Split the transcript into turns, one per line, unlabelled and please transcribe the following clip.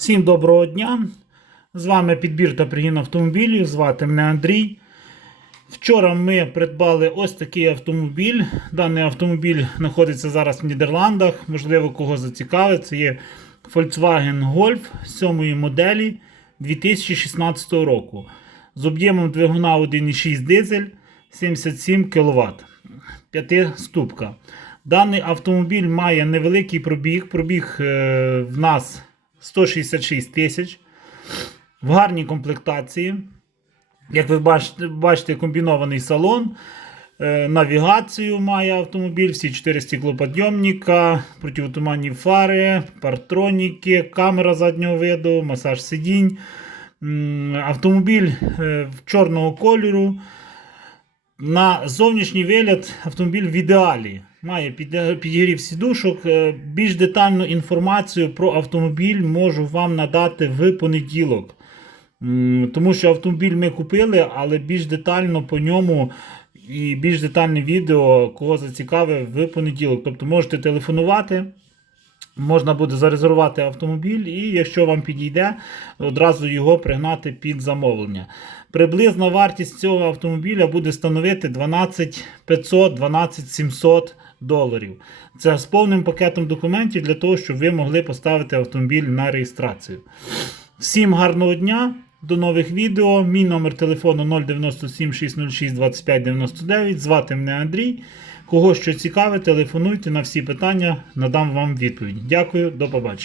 Всім доброго дня! З вами підбір та пригін автомобілів. Звати мене Андрій. Вчора ми придбали ось такий автомобіль. Даний автомобіль знаходиться зараз в Нідерландах. Можливо, кого зацікавить. Це є Volkswagen Golf 7 моделі 2016 року. З об'ємом двигуна 1,6 дизель 77 кВт. 5 ступка. Даний автомобіль має невеликий пробіг. Пробіг е, в нас 166 тисяч. В гарній комплектації. Як ви бачите, комбінований салон. Е, Навігацію має автомобіль, всі 4 стеклоподйомника, противотуманні фари, партроніки, камера заднього виду, масаж сидінь. Автомобіль е, чорного кольору. На зовнішній вигляд автомобіль в ідеалі. Має підігрів сідушок. Е, Більш детальну інформацію про автомобіль можу вам надати в понеділок. Тому що автомобіль ми купили, але більш детально по ньому і більш детальне відео, кого зацікавив, в понеділок. Тобто можете телефонувати. Можна буде зарезервувати автомобіль, і якщо вам підійде, одразу його пригнати під замовлення. Приблизна вартість цього автомобіля буде становити 12 500 12 700 доларів. Це з повним пакетом документів для того, щоб ви могли поставити автомобіль на реєстрацію. Всім гарного дня, до нових відео. Мій номер телефону 097 606 25 99. Звати мене Андрій. Кого що цікаве, телефонуйте на всі питання, надам вам відповідь. Дякую, до побачення.